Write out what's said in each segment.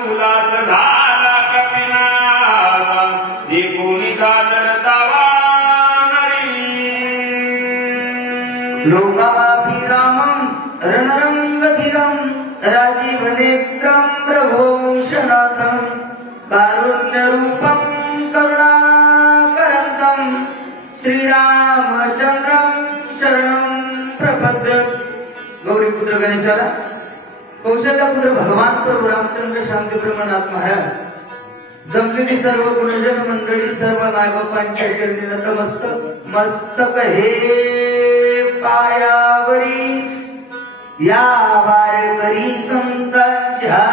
उल्हास झाला कपिनाथ एकूणी सादर तवानरी. लोकाभिरामं रणरङ्गधीरं राजीवनेत्रं प्रघोषनाथं कारुण्यरूपं करुणाकरन्तं श्रीरामचन्द्रं शरणं प्रपद्य. गौरीपुत्र गणेशाला कौशल्यापुत्र भगवान प्रभू रामचंद्र शांती प्रमाणात महाराज. जमलेली सर्व गुणजन मंडळी सर्व मायबापांच्या चरणी नतमस्तक मस्तक हे पायावरी. या वारकरी संतांच्या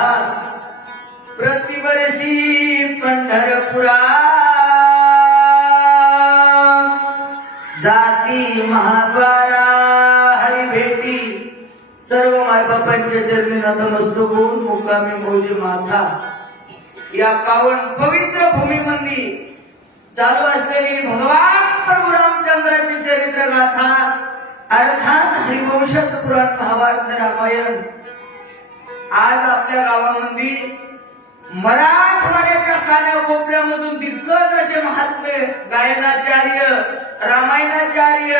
प्रतिवर्षी पंढरपुरा. जाती महाद्वारा सर्व मायबापांच्या चरणी नतमस्तक होऊन मुक्कामी मौजी माता. या पावन पवित्र भूमीमध्ये चालू असलेली भगवान प्रभू रामचंद्राची चरित्र गाथा अर्थात हरिवंशच पुराण भावार्थ रामायण. आज आपल्या गावामध्ये मराठवाड्याच्या कान्या कोपऱ्यामधून दिग्गज असे महात्मे गायनाचार्य रामायणाचार्य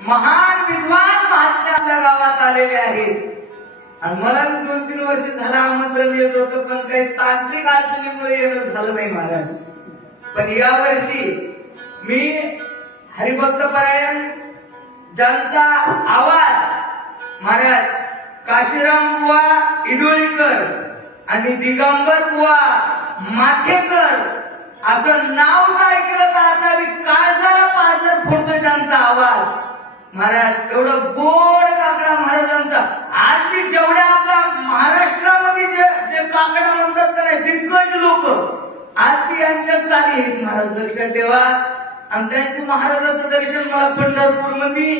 महान विद्वान महात्मे आपल्या गावात आलेले आहेत. आणि मला दोन तीन वर्ष झालं आमंत्रण येत होतं पण काही तांत्रिक अडचणीमुळे येणं झालं नाही महाराज. पण या वर्षी मी हरिभक्त परायण ज्यांचा आवाज महाराज काशीराम बुवा इडोळीकर आणि दिगंबर बुवा माथेकर असं नाव जर ऐकलं तर आता मी काळजाला पाजर फोडतो ज्यांचा आवाज. महाराज एवढं गोड काकडा महाराजांचा. आज मी जेवढ्या आपल्या महाराष्ट्रामध्ये जे जे काकडा म्हणतात का नाही दिग्गज लोक. आज मी यांच्यात चाली आहेत महाराज लक्षात ठेवा. आणि त्यांचे महाराजाचं दर्शन मला पंढरपूरमध्ये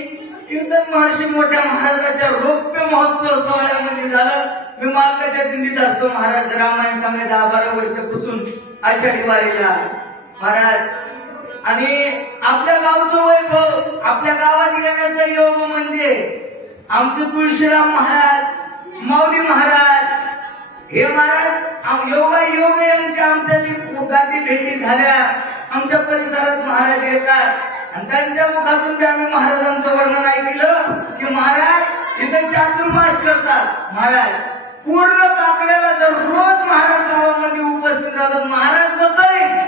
कीर्तन महर्षी मोठ्या महाराजाच्या रौप्य महोत्सव सोहळ्यामध्ये झालं. मी मालकाच्या दिंडीत असतो. महाराज रामायण सांगले दहा बारा वर्षापासून आषाढी वारीला महाराज आणि आपल्या गावचं वैभव आपल्या गावात येण्याचा योग म्हणजे आमचे तुळशीराम महाराज माऊली महाराज. हे महाराज आम- योगा योग यांच्या आमच्या जी गादी भेटी झाल्या. आमच्या परिसरात महाराज येतात. आणि त्यांच्या मुखातून आम्ही महाराजांचं वर्णन ऐकलं की महाराज इथं चातुर्मास करतात. महाराज पूर्ण काकड्याला दररोज महाराज गावामध्ये उपस्थित राहतात. महाराज बकळे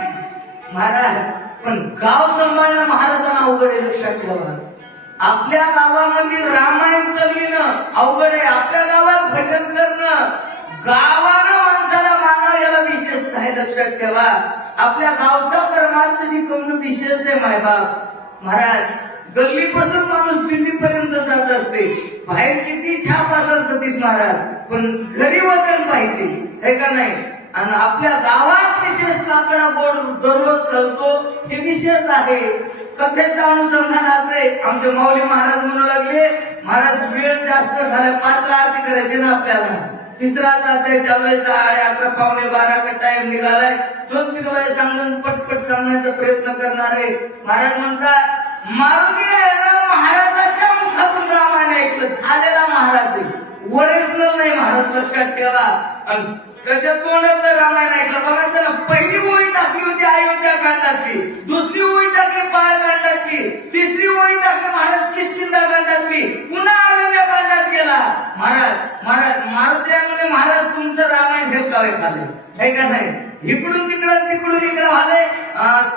महाराज पण गाव सांभाळणं महाराजांना अवघड आहे लक्षात ठेवा आपल्या गावामध्ये रामायण चालविणं अवघड आहे. आपल्या गावात भजन करणं गावानं माणसाला मानव याला विशेष आहे लक्षात ठेवा. आपल्या गावचा परमार्थ जिंकवणं विशेष आहे मायबाप महाराज गल्लीपासून माणूस दिल्लीपर्यंत जात असते. बाहेर किती छाप असेल सतीश महाराज पण घरी वचन पाहिजे. हे का नाही? आणि आपल्या गावात विशेष काकडा बोर्ड दररोज चालतो हे विशेष आहे. कथेचं अनुसंधान असे आमचे माऊली महाराज म्हणू लागले महाराज वेळ जास्त झाला पाचला आरती करायची ना आपल्याला. तिसरा अध्याय वेळेस साडे अकरा पावणे बारा का टाइम निघालाय. दोन तीन वेळेस सांगून पटपट सांगण्याचा प्रयत्न करणार आहे महाराज म्हणतात मारुती महाराजाच्या मुखातून रामायण ऐकलं झालेला महाराज आहे ओरिजिनल नाही लक्षात ठेवा आणि त्याच्या तोंडात रामायण ऐकलं बघा त्याला पहिली ओळी टाकली होती अयोध्या कांडातली दुसरी ओळी टाकली बाळ कांडातली तिसरी ओळी टाकली महाराज किशकिंदा कांडातली पुन्हा अयोध्या कांडात गेला. महाराज महाराज मारुत्र्यामध्ये महाराज तुमचं रामायण हे कावे खाले हे का नाही? इकडून तिकडं तिकडून इकडं आले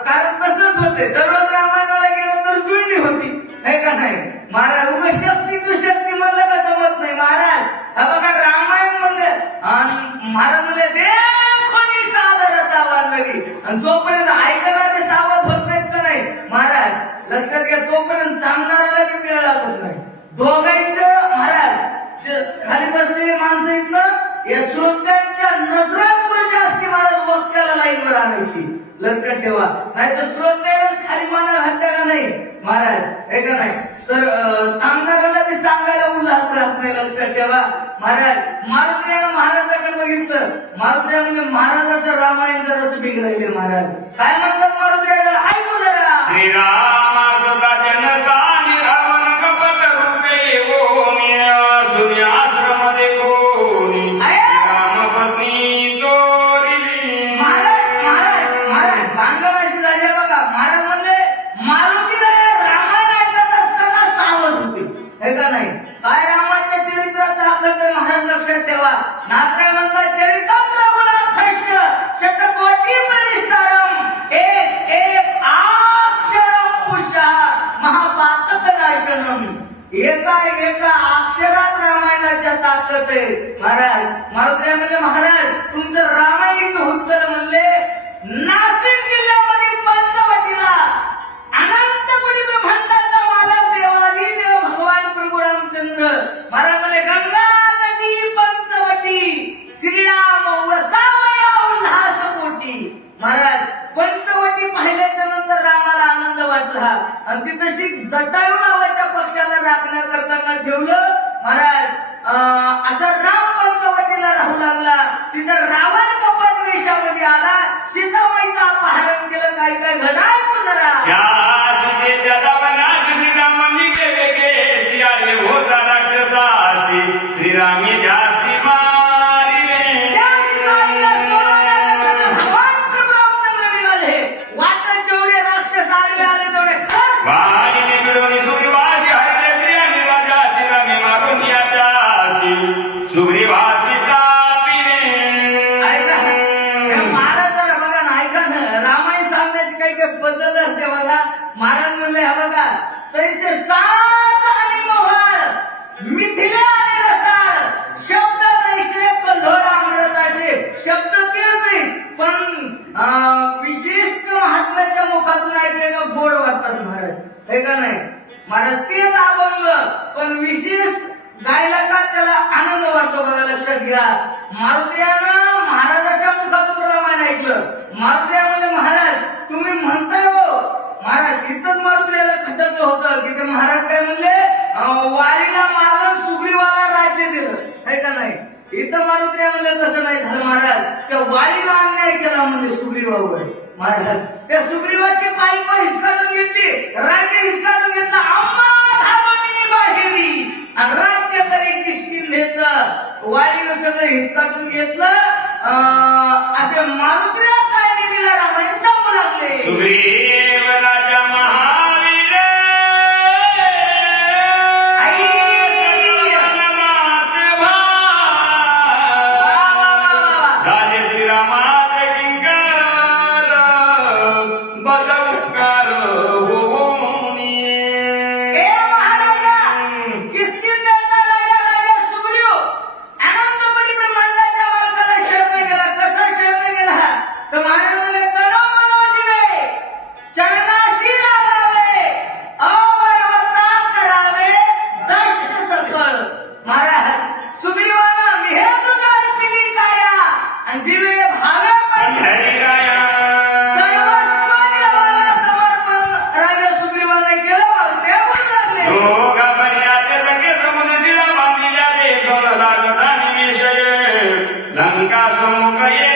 कारण तसंच होते दररोज रामायणाला गेलं तर जुळणी होती. हे का नाही? महाराज उग शक्ती तू शक्ती म्हणलं का जमत नाही महाराज? हा बघा रामायण म्हणलं. आणि महाराज म्हणले साधारण चावला वानगी आणि जोपर्यंत ऐकणारे सावध होत नाहीत का नाही महाराज? लक्षात घ्या तोपर्यंत सांगणाऱ्याला की वेळ लागत नाही. दोघांचं महाराज खाली बसलेली माणसं आहेत या श्रोत्यांच्या नजरापुढे जास्त लक्षात ठेवा. नाही तर स्वतःच खाली माना घालता का नाही? महाराज हे का नाही? तर सांगणाऱ्याला मी सांगायला उल्हास राहत नाही लक्षात ठेवा. महाराज मारुत्र्यानं महाराजाकडे बघितलं. मारुत्र्यामध्ये म्हणजे महाराजाचं रामायण जर असं बिघडायले महाराज. काय म्हणतात मारुत्र्याला ऐकू जरा. महापातक नाशनम एका एका अक्षरात रामायणाच्या ताकद आहे. महाराज मला म्हणजे महाराज तुमचं रामायण इथं उत्तर म्हणले. नाशिक महाराज असा राम पंचवटीला राहू लागला. तिथं रावण कपट वेशामध्ये आला. सीताबाईचं अपहरण केलं. काय काय घडाय जरा. पद्धत असते बघा. महाराज म्हणले हा बघा तैसे साज आणि मोहळ मिथिले आणि रसाळ शब्द तैसे कल्लोळ अमृताचे शब्द तेच आहे पण विशिष्ट महात्म्याच्या मुखातून ऐकले का गोड वाटतात महाराज. हे का नाही? महाराज तेच अभंग पण विशेष गायला का त्याला आनंद वाटतो बघा लक्षात घ्या. मारुत्र्यानं महाराजाच्या मुखातून रामायण ऐकलं. मारुत्र्या म्हणजे महाराज महाराज इथंच मारुत्र्याला खटकलं होतं की ते महाराज काय म्हणले? वारीला मारलं सुग्रीवाला राज्य दिलं. आहे का नाही? इथं मारुत्र्या म्हणले तसं नाही झालं महाराज. त्या वारीला अन्याय केला म्हणजे सुग्रीवावर. महाराज त्या सुग्रीवाची बायको हिसकावून सुग्रीवाना मी हे तुझ्या ऐकली काया आणि जीवे पण पंढरीराया. सर्वस्व देवाला समर्पण राजा सुग्रीवाने केलं मग ते बोलू लागले दोघा पर्याचे लगे समुद्र जिळा बांधिल्या देखोन लागला निमिष लंका समुख ये.